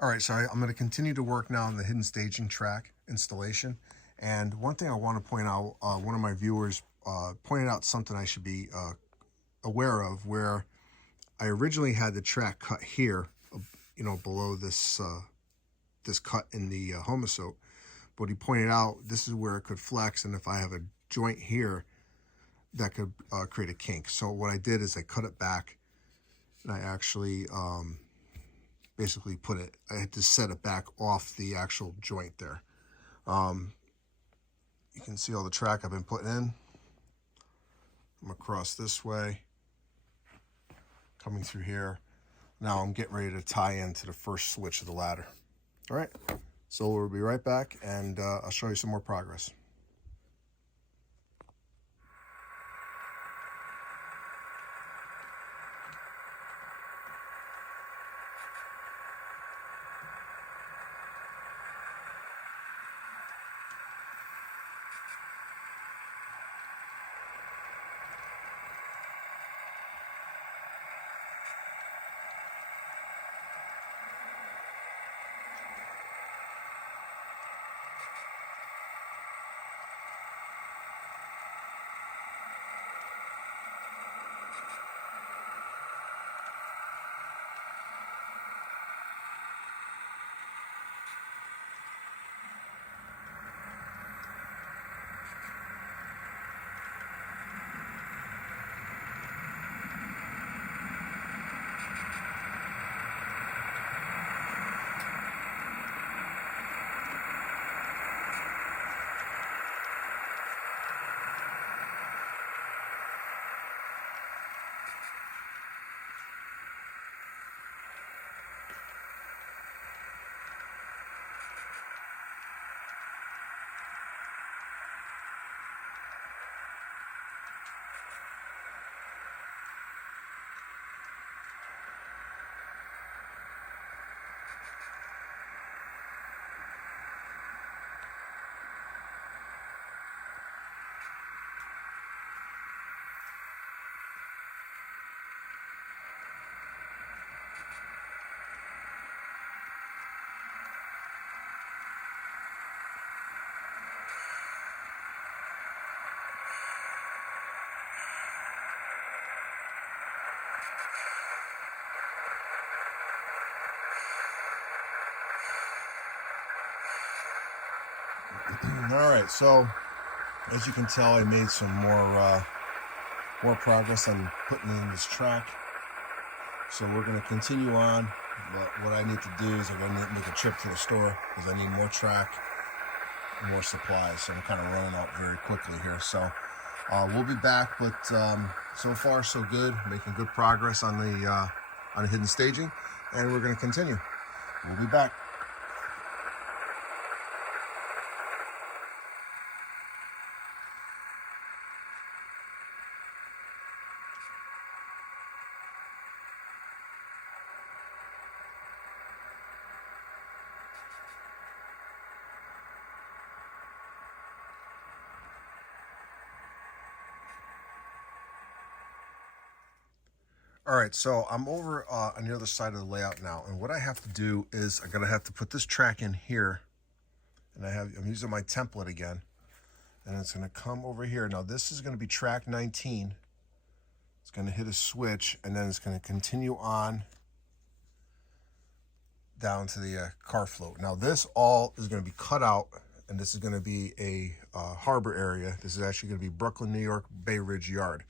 All right, so I'm going to continue to work now on the hidden staging track installation. And one thing I want to point out, one of my viewers pointed out something I should be aware of, where I originally had the track cut here, below this this cut in the homosote. But he pointed out this is where it could flex, and if I have a joint here, that could create a kink. So what I did is I cut it back, and I actually basically I had to set it back off the actual joint there. You can see all the track I've been putting in. I'm across this way, coming through here. Now I'm getting ready to tie into the first switch of the ladder. All right, so we'll be right back, and I'll show you some more progress. All right, so as you can tell, I made some more progress on putting in this track. So we're going to continue on. But what I need to do is I'm going to make a trip to the store because I need more track, more supplies. So I'm kind of running out very quickly here. So we'll be back, but so far so good. Making good progress on the hidden staging, and we're going to continue. We'll be back. All right, so I'm over on the other side of the layout now, and what I have to do is I'm gonna have to put this track in here, and I'm using my template again, and it's gonna come over here. Now this is gonna be track 19. It's gonna hit a switch, and then it's gonna continue on down to the car float. Now this all is gonna be cut out, and this is gonna be a harbor area. This is actually gonna be Brooklyn, New York, Bay Ridge Yard.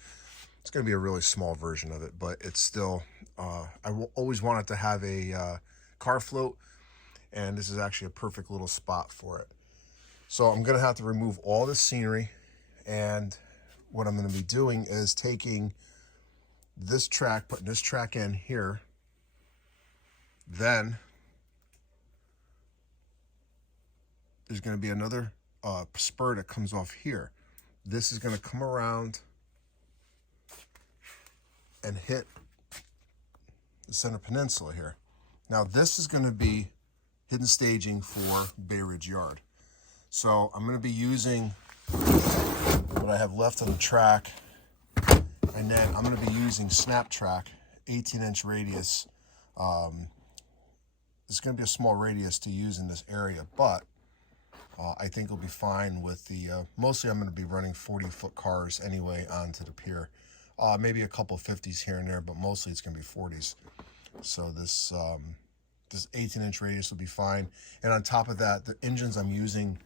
It's going to be a really small version of it, but it's still, always wanted to have a car float, and this is actually a perfect little spot for it. So I'm going to have to remove all this scenery, and what I'm going to be doing is taking this track, putting this track in here, then there's going to be another spur that comes off here. This is going to come around and hit the center peninsula here. Now this is going to be hidden staging for Bay Ridge Yard. So I'm going to be using what I have left on the track, and then I'm going to be using Snap Track 18-inch radius it's going to be a small radius to use in this area, but I think it'll be fine with the, mostly I'm going to be running 40-foot cars anyway onto the pier. Maybe a couple 50s here and there, but mostly it's going to be 40s. So this 18-inch radius will be fine. And on top of that, the engines I'm using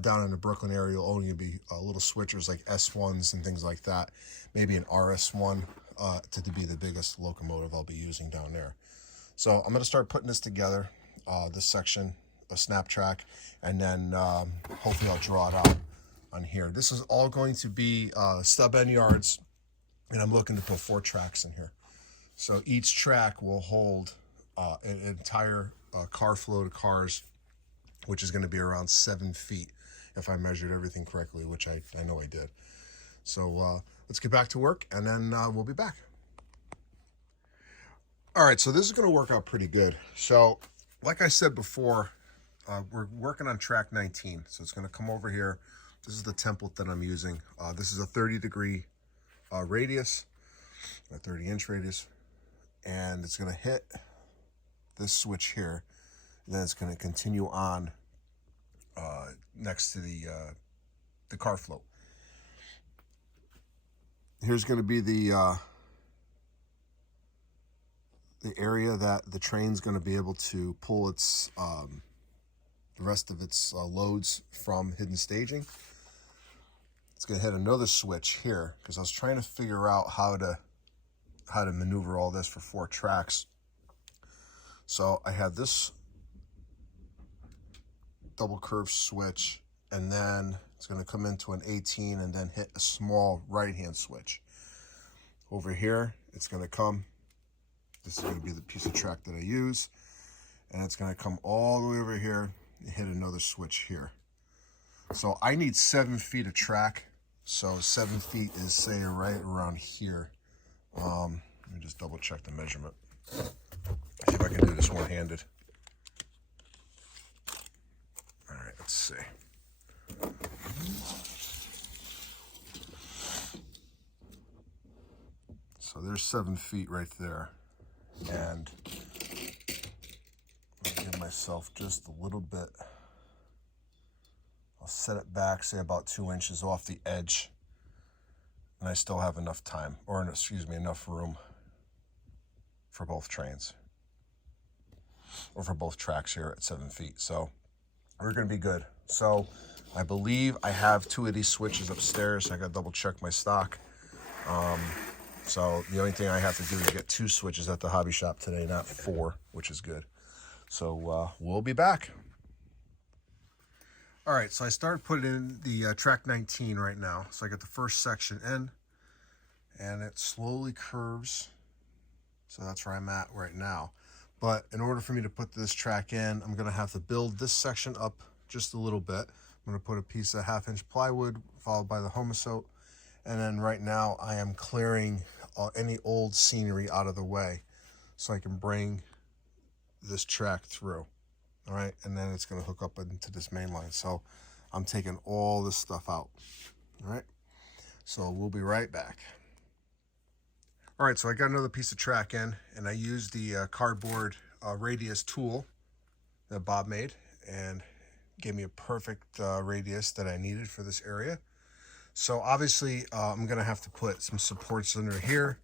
down in the Brooklyn area will only be little switchers like S1s and things like that. Maybe an RS1 to be the biggest locomotive I'll be using down there. So I'm going to start putting this together, this section, a snap track, and then hopefully I'll draw it out on here. This is all going to be stub end yards, and I'm looking to put 4 tracks in here. So each track will hold an entire car flow of cars, which is going to be around 7 feet if I measured everything correctly, which I know I did. So let's get back to work, and then we'll be back. All right, so this is going to work out pretty good. So like I said before, we're working on track 19. So it's going to come over here. This is the template that I'm using. This is a 30-degree radius, a 30-inch radius, and it's going to hit this switch here. And then it's going to continue on next to the car float. Here's going to be the area that the train's going to be able to pull its the rest of its loads from hidden staging. It's going to hit another switch here because I was trying to figure out how to maneuver all this for 4 tracks. So I had this double curve switch, and then it's going to come into an 18 and then hit a small right hand switch. Over here, it's going to come. This is going to be the piece of track that I use, and it's going to come all the way over here and hit another switch here. So I need 7 feet of track. So 7 feet is, say, right around here. Let me just double check the measurement. See if I can do this one-handed. All right, let's see. So there's 7 feet right there. And I'll give myself just a little bit. I'll set it back, say about 2 inches off the edge. And I still have enough time, or excuse me, enough room for both trains. Or for both tracks here at 7 feet. So we're going to be good. So I believe I have 2 of these switches upstairs. I got to double check my stock. So the only thing I have to do is get 2 switches at the hobby shop today, not 4, which is good. So we'll be back. All right, so I started putting in the track 19 right now. So I got the first section in, and it slowly curves. So that's where I'm at right now. But in order for me to put this track in, I'm going to have to build this section up just a little bit. I'm going to put a piece of 1/2-inch plywood followed by the homosote. And then right now I am clearing any old scenery out of the way so I can bring this track through. All right, and then it's going to hook up into this main line. So I'm taking all this stuff out. All right, so we'll be right back. All right, so I got another piece of track in, and I used the cardboard radius tool that Bob made, and gave me a perfect radius that I needed for this area. So obviously I'm going to have to put some supports under here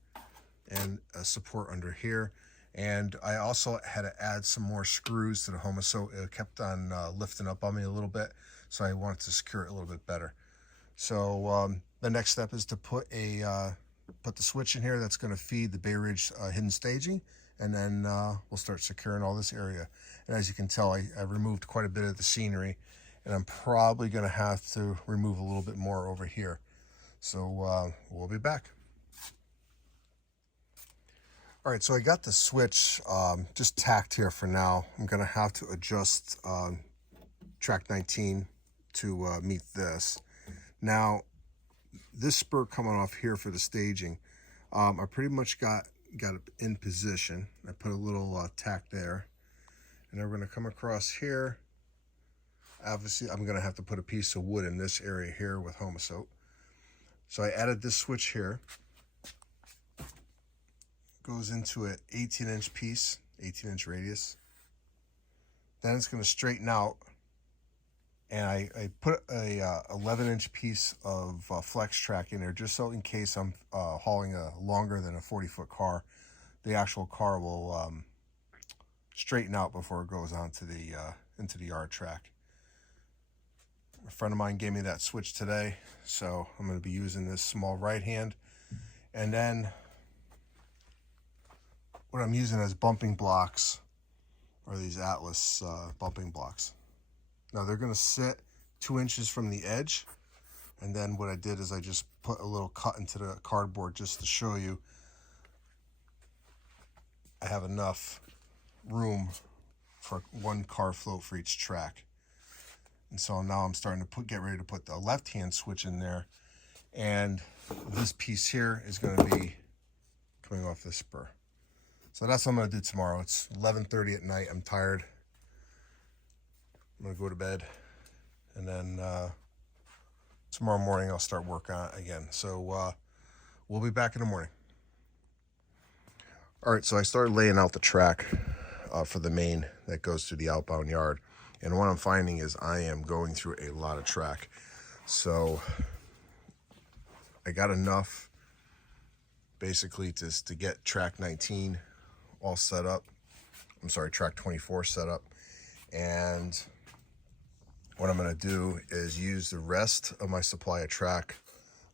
and a support under here. And I also had to add some more screws to the homosote. It kept on lifting up on me a little bit, so I wanted to secure it a little bit better. So the next step is to put the switch in here that's going to feed the Bay Ridge hidden staging, and then we'll start securing all this area. And as you can tell, I removed quite a bit of the scenery, and I'm probably going to have to remove a little bit more over here. So we'll be back. All right, so I got the switch just tacked here for now. I'm going to have to adjust track 19 to meet this. Now, this spur coming off here for the staging, I pretty much got it in position. I put a little tack there. And then we're going to come across here. Obviously, I'm going to have to put a piece of wood in this area here with homosote. So I added this switch here. Goes into an 18-inch piece, 18-inch radius. Then it's going to straighten out. And I put a 11-inch piece of flex track in there just so in case I'm hauling a longer than a 40-foot car, the actual car will straighten out before it goes onto the into the yard track. A friend of mine gave me that switch today, so I'm going to be using this small right hand. And then what I'm using as bumping blocks are these Atlas bumping blocks. Now they're going to sit 2 inches from the edge, and then what I did is I just put a little cut into the cardboard just to show you I have enough room for one car float for each track. And so now I'm starting to get ready to put the left-hand switch in there, and this piece here is going to be coming off this spur. So that's what I'm going to do tomorrow. It's 11:30 at night. I'm tired. I'm going to go to bed, and then tomorrow morning I'll start work on it again. So we'll be back in the morning. All right, so I started laying out the track for the main that goes to the outbound yard. And what I'm finding is I am going through a lot of track. So I got enough basically to get track 19 all set up. I'm sorry, track 24 set up. And what I'm going to do is use the rest of my supply of track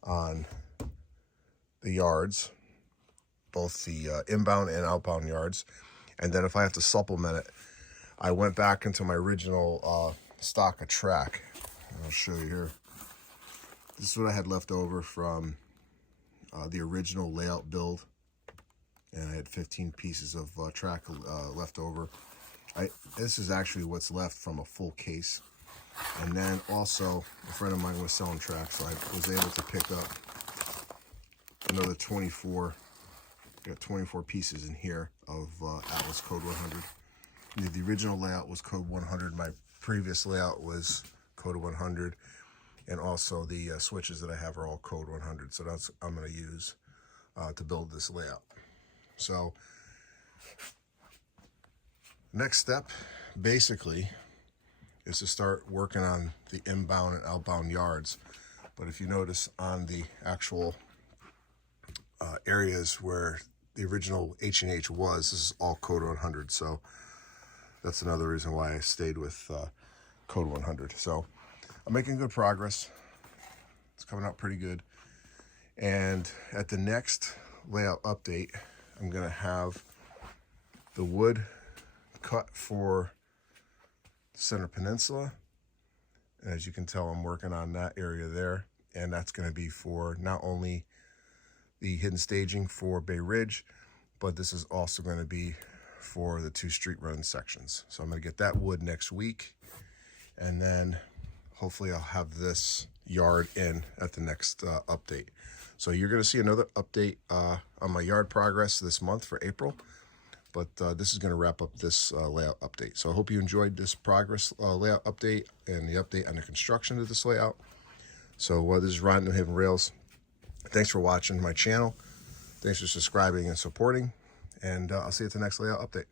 on the yards, both the inbound and outbound yards. And then if I have to supplement it, I went back into my original stock of track. I'll show you here. This is what I had left over from the original layout build. And I had 15 pieces of track left over. This is actually what's left from a full case. And then also, a friend of mine was selling track, so I was able to pick up another 24. Got 24 pieces in here of Atlas Code 100. The original layout was Code 100. My previous layout was Code 100. And also the switches that I have are all Code 100. So that's what I'm going to use to build this layout. So next step, basically, is to start working on the inbound and outbound yards. But if you notice on the actual areas where the original H&H was, this is all Code 100. So that's another reason why I stayed with Code 100. So I'm making good progress. It's coming out pretty good. And at the next layout update, I'm going to have the wood cut for the center peninsula. And as you can tell, I'm working on that area there. And that's going to be for not only the hidden staging for Bay Ridge, but this is also going to be for the 2 street run sections. So I'm going to get that wood next week. And then hopefully I'll have this yard in at the next update. So you're going to see another update on my yard progress this month for April. But this is going to wrap up this layout update. So I hope you enjoyed this progress layout update and the update on the construction of this layout. So this is Ron, New Haven Rails. Thanks for watching my channel. Thanks for subscribing and supporting. And I'll see you at the next layout update.